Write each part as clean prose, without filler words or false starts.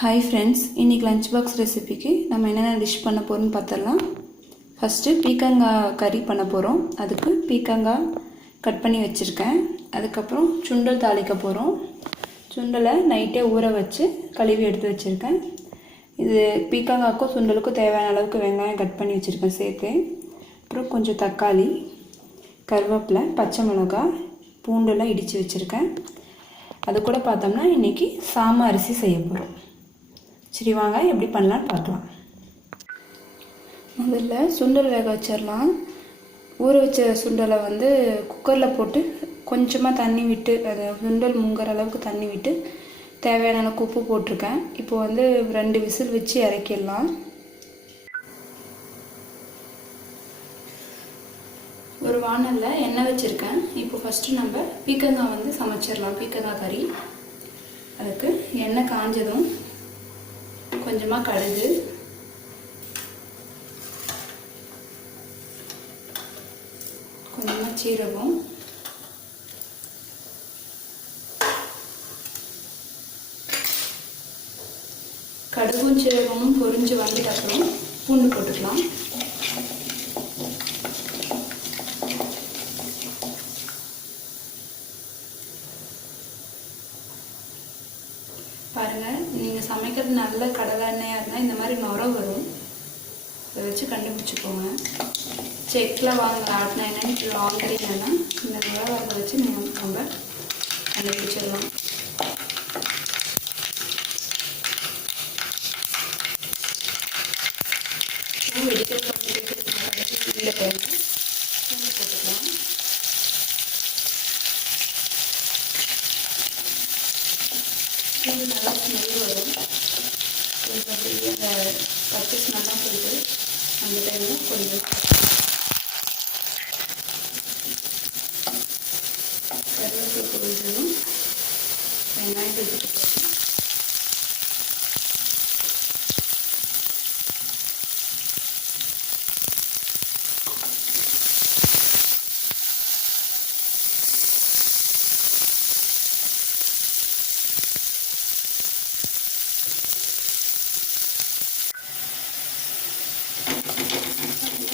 Hi friends, இன்னைக்கு lunch box ரெசிபிக்கு நம்ம என்னென்ன டிஷ் பண்ண போறோம்னு பார்த்தறலாம். ஃபர்ஸ்ட் பீக்கங்காய் கறி பண்ண போறோம். அதுக்கு பீக்கங்காய் கட் பண்ணி வச்சிருக்கேன். அதுக்கு அப்புறம் சுண்டல் தாளிக்க போறோம். சுண்டலை நைட்டே ஊற வச்சு கழுவி எடுத்து வச்சிருக்கேன். இது பீக்கங்காய்க்கும் சுண்டலுக்கும் தேவையான அளவுக்கு வெங்காயம் கட் பண்ணி வச்சிருக்கேன் சேர்த்து. அப்புறம் கொஞ்சம் தக்காளி, கருவேப்பிலை, பச்சை மிளகாய், பூண்டெல்லாம் இடித்து வச்சிருக்கேன். அது கூட பார்த்தோம்னா இன்றைக்கி சாமை அரிசி செய்ய போகிறோம். சரி வாங்க எப்படி பண்ணலான்னு பார்க்கலாம். முதல்ல சுண்டல் வேக வச்சிடலாம். ஊற வச்ச சுண்டலை குக்கரில் போட்டு கொஞ்சமாக தண்ணி விட்டு அதை சுண்டல் முங்குற அளவுக்கு தண்ணி விட்டு தேவையான அளவுக்கு உப்பு போட்டிருக்கேன். இப்போ 2 விசில் வச்சு இறக்கிடலாம். ஒரு வானலில் எண்ணெய் வச்சுருக்கேன். இப்போ ஃபஸ்ட்டு நம்ம பீக்கங்காய் சமைச்சிடலாம். பீக்கங்காய் கறி. அதுக்கு எண்ணெய் காஞ்சதும் கொஞ்சமாக கடுகு, கொஞ்சமாக சீரகம், கடுகும் சீரகமும் பொரிஞ்சு வந்துட்டு அப்புறம் பூண்டு போட்டுக்கலாம். பாருங்கள், நீங்கள் சமைக்கிறது நல்ல கடலை எண்ணெயாக இருந்தால் இந்த மாதிரி நுர வரும். அதை வச்சு கண்டுபிடிச்சிக்கோங்க. செக்கில் ஆட்டின எண்ணெய்னு வாங்குறீங்கன்னா இந்த நுர வரதை வச்சு நீங்கள் ரொம்ப கண்டுபிடிச்சிடலாம். வெடிக்கிறது வெளியில் போயிட்டு பூண்டு போட்டுக்கலாம். பூண்டு நல்லா ஸ்மெல் வரும். கொஞ்சம் பெரிய பச்சை ஸ்மெல்லாம் போயிட்டு அந்த டைமில் கொஞ்சம் கருவேப்பிலை பொரிஞ்சதும் வெங்காயம் எடுத்துட்டு போகிறோம்.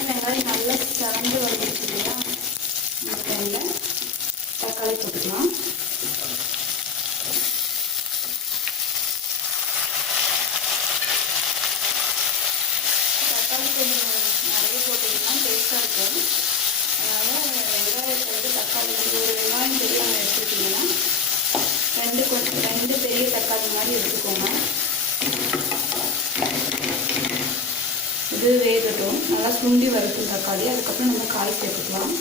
வெங்காயம் நல்லா சிறந்து வந்துடுச்சு இல்லையா? இந்த டைமில் தக்காளி போட்டுக்கலாம். தக்காளி கொஞ்சம் நிறைய போட்டுக்கலாம், டேஸ்ட்டாக இருக்கும். அதனால் வெங்காயத்தை தக்காளி ஒரு வெங்காயம் பெரியவங்க எடுத்துக்கிட்டிங்கன்னா 2 பெரிய தக்காளி மாதிரி எடுத்துக்கோங்க. இது வேகட்டும், நல்லா சுண்டி வரட்டும் தக்காளி. அதுக்கப்புறம் நம்ம காய் சேர்த்துக்கலாம்.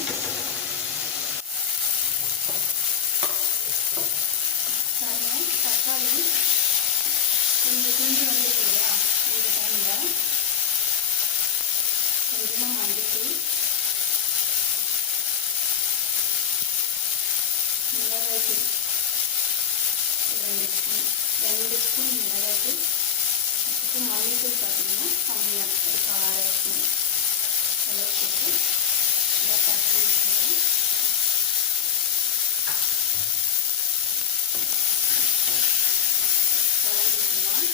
தக்காளி கொஞ்சம் சுண்டி வந்துருக்கு இல்லையா? இந்த டைமில் கொஞ்சமாக மஞ்சள், மிளகாய்த்தூள் 2 ஸ்பூன் மிளகாய்த்தூள். அப்புறம் மல்லித்தூள் பார்த்தீங்கன்னா கம்மியாக ஒரு 1/2 ஸ்பூன் அளவு போட்டு நல்லா தட்டி வச்சுக்கலாம். கலந்துக்கலாம்.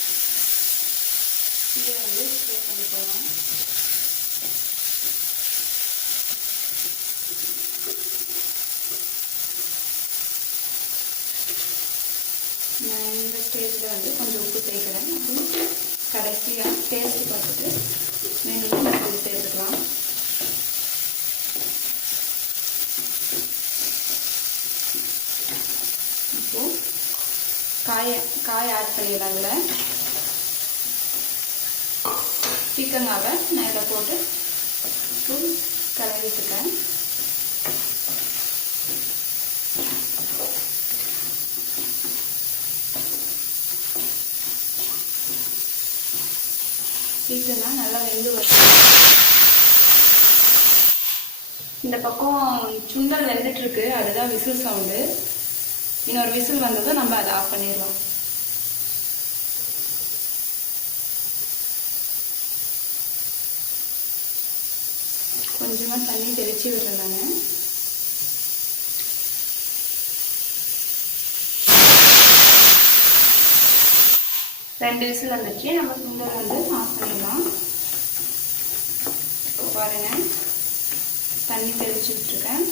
இதை ஸ்ப்ரே பண்ணிக்கலாம். நான் இந்த ஸ்டேஜில் கொஞ்சம் உப்பு சேர்க்குறேன். அப்புறம் கடைசியாக டேஸ்ட்டு பார்த்துட்டு வேணும்னா இது சேர்த்துக்கலாம். இப்போது காய் ஆட் பண்ணிடலாம்ல. பீக்கங்காவை நான் இதில் போட்டு கலவிட்டுருக்கேன். பீக்கங்காய் நல்லா வெந்து வரும். இந்த பக்கம் சுண்டல் வெந்துட்டுருக்கு. அதுதான் விசில் சவுண்டு. இன்னொரு விசில் வந்ததும் நம்ம அதை ஆஃப் பண்ணிடலாம். கொஞ்சமாக தண்ணி தெளித்து விடுறேன் நான். 2 விசில் வந்துச்சு. நம்ம சுண்டல் வந்து ஆஃப் பண்ணிடலாம். பாருங்கள், தண்ணி தெளிச்சு விட்டுருக்கேன்.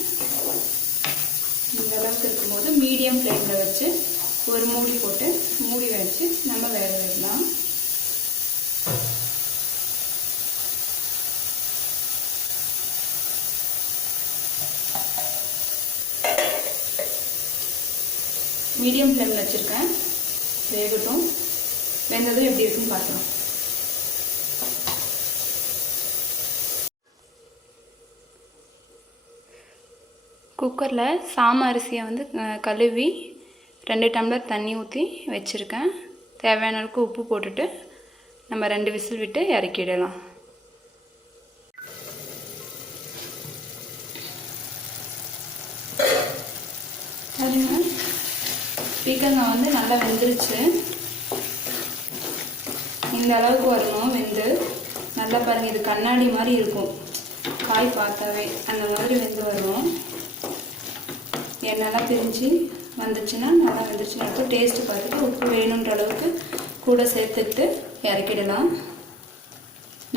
இந்த அளவுக்கு இருக்கும்போது மீடியம் ஃப்ளேமில் வச்சு ஒரு மூடி போட்டு மூடி வச்சு நம்ம வேக வைக்கலாம். மீடியம் ஃப்ளேமில் வச்சுருக்கேன், வேகட்டும். வெந்ததும் எப்படி இருக்குன்னு பார்க்கலாம். குக்கரில் சாம அரிசியை வந்து கழுவி 2 டம்ளர் தண்ணி ஊற்றி வச்சுருக்கேன். தேவையான அளவுக்கு உப்பு போட்டுட்டு நம்ம 2 விசில் விட்டு இறக்கிடலாம். பாருங்க, பீக்கங்காய் வந்து நல்லா வெந்துருச்சு. இந்த அளவுக்கு வரணும் வெந்து. நல்லா பாருங்கள், இது கண்ணாடி மாதிரி இருக்கும் காய் பார்த்தாவே. அந்த மாதிரி வெந்து வரணும். எண்ணெய்லாம் பிரிஞ்சு வந்துச்சுன்னா நல்லா வந்துருச்சுன்னு அர்த்தம். டேஸ்ட்டு பார்த்துட்டு உப்பு வேணுன்ற அளவுக்கு கூட சேர்த்துட்டு இறக்கிடலாம்.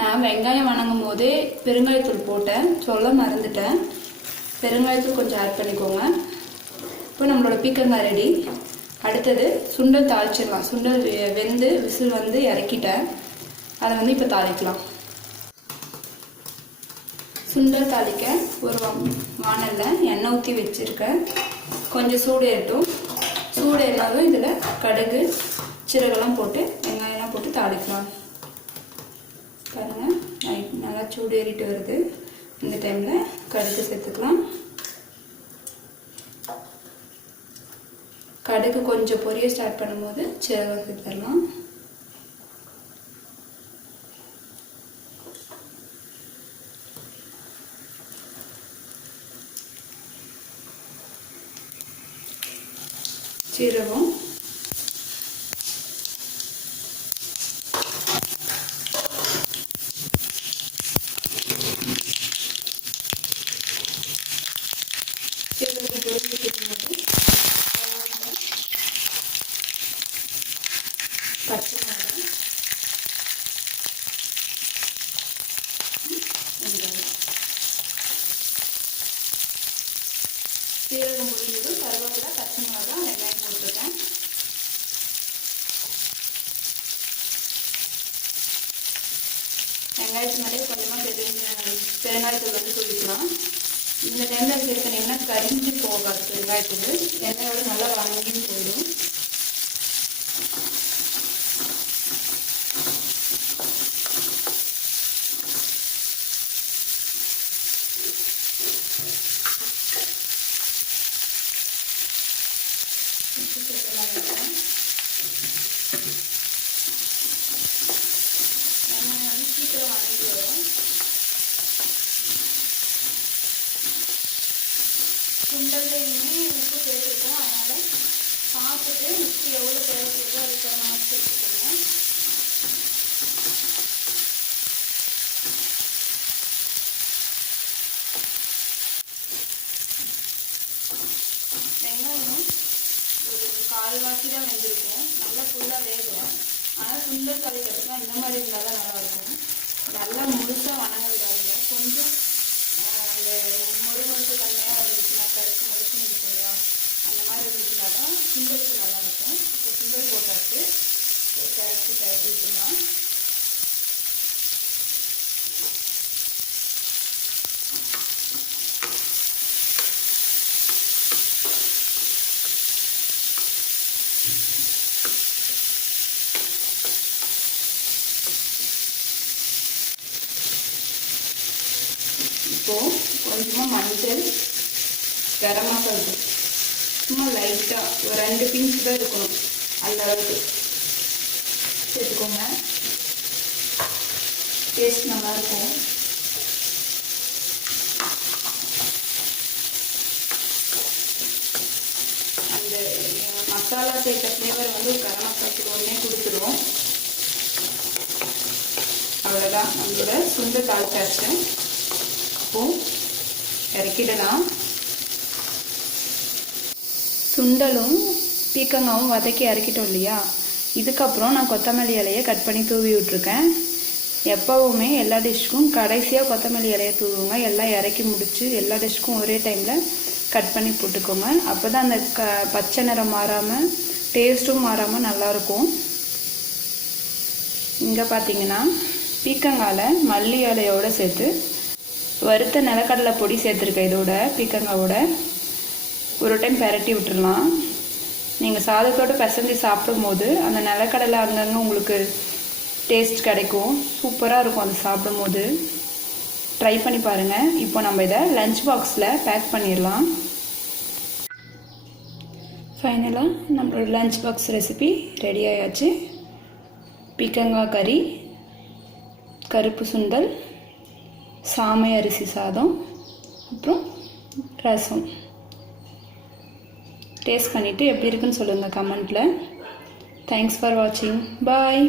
நான் வெங்காயம் வணங்கும் போதே பெருங்காயத்தூள் போட்டேன், சொல்ல மறந்துட்டேன். பெருங்காயத்தூள் கொஞ்சம் ஆட் பண்ணிக்கோங்க. இப்போ நம்மளோட பீக்கங்காய் ரெடி. அடுத்தது சுண்டல் தாளிச்சிடலாம். சுண்டல் வெந்து விசில் வந்து இறக்கிட்டேன். அதை வந்து இப்போ தாளிக்கலாம். சுண்டல் தாளிக்க ஒரு வானலில் எண்ணெய் ஊற்றி வச்சுருக்கேன். கொஞ்சம் சூடு ஏறட்டும். சூடு ஏறினாலும் இதில் கடுகு சீரகெல்லாம் போட்டு வெங்காயம்லாம் போட்டு தாளிக்கலாம். பாருங்கள், நல்லா சூடு ஏறிட்டு வருது. இந்த டைமில் கடுகு சேர்த்துக்கலாம். கடுகு கொஞ்சம் பொரிய ஸ்டார்ட் பண்ணும்போது சீரகம் சேர்த்துடலாம். சீரகம், பச்சை மிளகாய், சீரகம் முடிஞ்சது. கருவேப்பிலை, பச்சை மிளகாய், வெங்காயம் போட்டிருக்கேன். வெங்காயத்து மேலே கொஞ்சமாக பெருங்காயத்தூள் வந்து தூவிக்கலாம். இந்த டைமில் சேர்த்துனீங்கன்னா கரிஞ்சு போகாது. வெங்காயத்தூள் எண்ணெயோட நல்லா வணங்கி போயிடும். சீக்கிரம் வணங்கி வரும். சுண்டல்லையுமே உப்பு சேர்த்துருக்கோம். அதனால் பார்த்துட்டு உப்பு எவ்வளோ தேவைப்படுதோ அதுக்கு தகுந்த மாதிரி சேர்த்துக்கோங்க. வெங்காயம் ஒரு கால்வாசி தான் வெந்திருக்கும். நல்லா ஃபுல்லாக வேகலாம். ஆனால் சுண்டல் தாளிக்கிறதுக்கு இந்த மாதிரி இருந்தால் தான் நல்லாயிருக்கும். நல்லா முழுசாக வணங்க விடாதீங்க. கொஞ்சம் அந்த முறுமுறுப்பு தன்மையாக இருந்துச்சுன்னா, கருப்பு முறுக்குன்னு இருக்கும் இல்லையா, அந்த மாதிரி இருந்துச்சுன்னா தான் சுண்டலுக்கு நல்லாயிருக்கும். இப்போ சுண்டல் போட்டாச்சு. கரைச்சி விட்டுலாம். இப்போது கொஞ்சமாக மஞ்சள், கரம் மசாலா சும்மா லைட்டாக ஒரு 2 பிஞ்ச் தான் இருக்கணும், அந்த அளவுக்கு சேர்த்துக்கோங்க. டேஸ்ட் நல்லாயிருக்கும். அந்த மசாலா சேர்த்த ஃப்ளேவர் வந்து கரம் மசாலா ஒன்றே கொடுத்துரும். அவ்வளோதான், நம்மளோட சுண்டல் தாளிச்சாச்சு. இப்போது இறக்கிடலாம். சுண்டலும் பீக்கங்காவும் வதக்கி இறக்கிட்டோம் இல்லையா, இதுக்கப்புறம் நான் கொத்தமல்லி இலையை கட் பண்ணி தூவி விட்டுருக்கேன். எப்போவுமே எல்லா டிஷ்ஷுக்கும் கடைசியாக கொத்தமல்லி இலையை தூவுங்க. எல்லாம் இறக்கி முடித்து எல்லா டிஷ்ஷுக்கும் ஒரே டைமில் கட் பண்ணி போட்டுக்கோங்க. அப்போ தான் அந்த பச்சை நிறம் மாறாமல் டேஸ்ட்டும் மாறாமல் நல்லாயிருக்கும். இங்கே பார்த்தீங்கன்னா பீக்கங்காயில் மல்லி இலையோடு சேர்த்து வறுத்த நிலக்கடலை பொடி சேர்த்துருக்கேன். இதோட பீக்கங்காவோட ஒரு டைம் பெரட்டி விட்டுடலாம். நீங்கள் சாதத்தோடு பிசைஞ்சு சாப்பிடும்போது அந்த நிலக்கடலை அங்கங்கே உங்களுக்கு டேஸ்ட் கிடைக்கும். சூப்பராக இருக்கும் அது சாப்பிடும்போது. ட்ரை பண்ணி பாருங்கள். இப்போ நம்ம இதை லஞ்ச் பாக்ஸில் பேக் பண்ணிடலாம். ஃபைனலாக நம்மளோட லஞ்ச் பாக்ஸ் ரெசிபி ரெடி ஆயாச்சு. பீக்கங்காய் கறி, கருப்பு சுண்டல், சாமை அரிசி சாதம், அப்புறம் ரசம். டேஸ்ட் பண்ணிவிட்டு எப்படி இருக்குன்னு சொல்லுங்கள் கமெண்ட்டில். தேங்க்ஸ் ஃபார் வாட்சிங். பாய்.